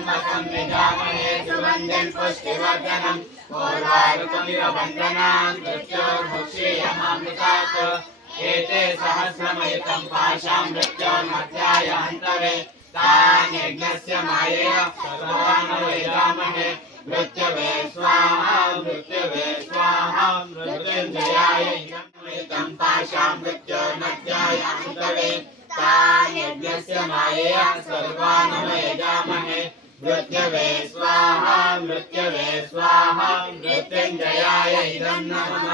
त्र्यम्बकं यजामहे सुगन्धिं पुष्टिवर्धनम् पूर्वारुकमिव बन्धनान् मृत्योर्मुक्षीयमामृतात् एते सहस्रमयुतं पाशां मृत्योर्मध्याय हन्तवे तान् यज्ञस्य मायया सर्वान् मृत्यवे स्वाहा मृत्यवे स्वाहा, मृत्युञ्जयाय यज्ञमयुतं पाशां मृत्योर्मध्याय हन्तवे यज्ञस्य मायया सर्वानमयजामहे मृत्यवे स्वाहा मृत्यवे स्वाहा, मृत्युञ्जयाय इदं नमः।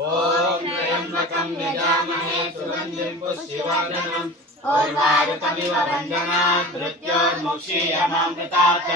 ॐ त्र्यम्बकं यजामहे सुगन्धिं पुष्टिवर्धनम् उर्वारुकमिव बन्धनात् मृत्योर्मुक्षीयमामृतात्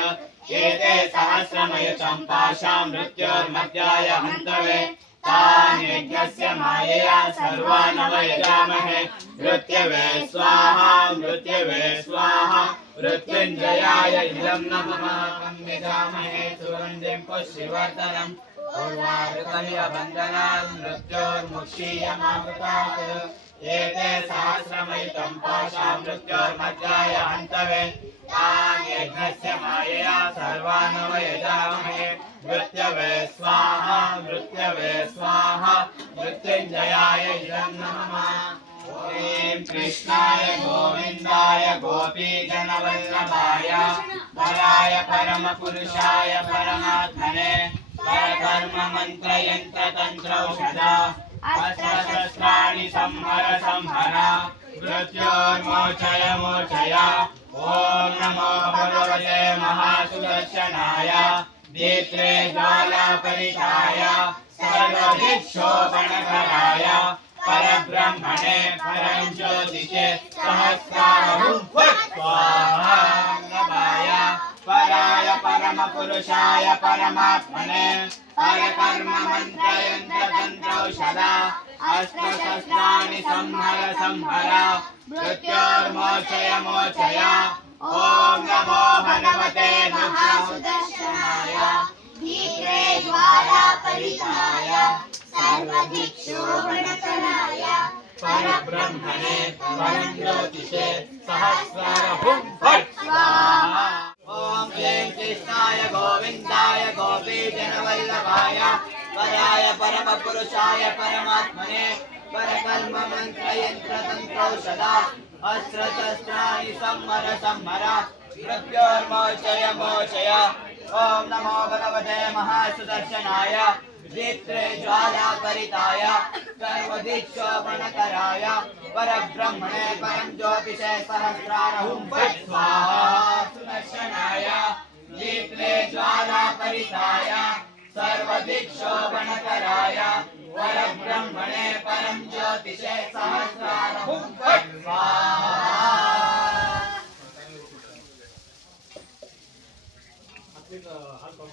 एते सहस्रमयुतं पाशां मृत्योर्मध्याय हन्तवे। तान् यज्ञस्य मायया सर्वानवयजामहे मृत्यवे स्वाहा मृत्यवे स्वाहा। मृत्युञ्जयाय इदं नमः। यजामहे सुगन्धिं पुष्टिवर्धनम् उर्वारुकमिव बन्धनात् मृत्योर्मुक्षीयमामृतात्। एते सहस्रमयुतं पाशा मृत्योर्मध्याय हन्तवे। तान् मायया सर्वानवयजामहे मृत्यवे स्वाहा मृत्यवे स्वाहा मृत्युञ्जयाय नमः ॐ कृष्णाय गोविन्दाय गोपीजनवल्लभाय वराय परमपुरुषाय परमात्मने परधर्ममन्त्रयन्त्रतन्त्रौषधा अस्त्रशस्त्राणि संहर संहर मृत्योर्मोचय मोचय ॐ नमो भगवते महासुदर्शनाय नेत्रे ज्वालापरिताय सर्वदिक्षोपणकराय परब्रह्मणे परं ज्योतिषे सहस्राहुं स्वाहाय पराय परमपुरुषाय परमात्मने, परकर्ममन्त्रयन्त्रतन्त्रौषधा अस्त्रशस्त्राणि संहर संहर, मृत्योर्मोचय मोचय ज्वालापरिताय सर्वदिक्षोभणकराय परब्रह्मणे परं ज्योतिषे सहस्राहुं फट्। स्वाहा ॐ क्लीं कृष्णाय गोविन्दाय गोपीजनवल्लभाय। वराय परमपुरुषाय परमात्मने परकर्म मन्त्रयन्त्रतन्त्रौषधा अस्त्रशस्त्राणि संहर संहर। मृत्योर्मोचय मोचय। ॐ नमो भगवते महासुदर्शनाय नेत्रे ज्वालापरिताय सर्वदिक्षोपणकराय परब्रह्मणे परं ज्योतिषे सहस्रारहुं सुदर्शनाय नेत्रे ज्वालापरिताय सर्वदिक्षोपणकराय परब्रह्मणे परं ज्योतिषे सहस्रारहुं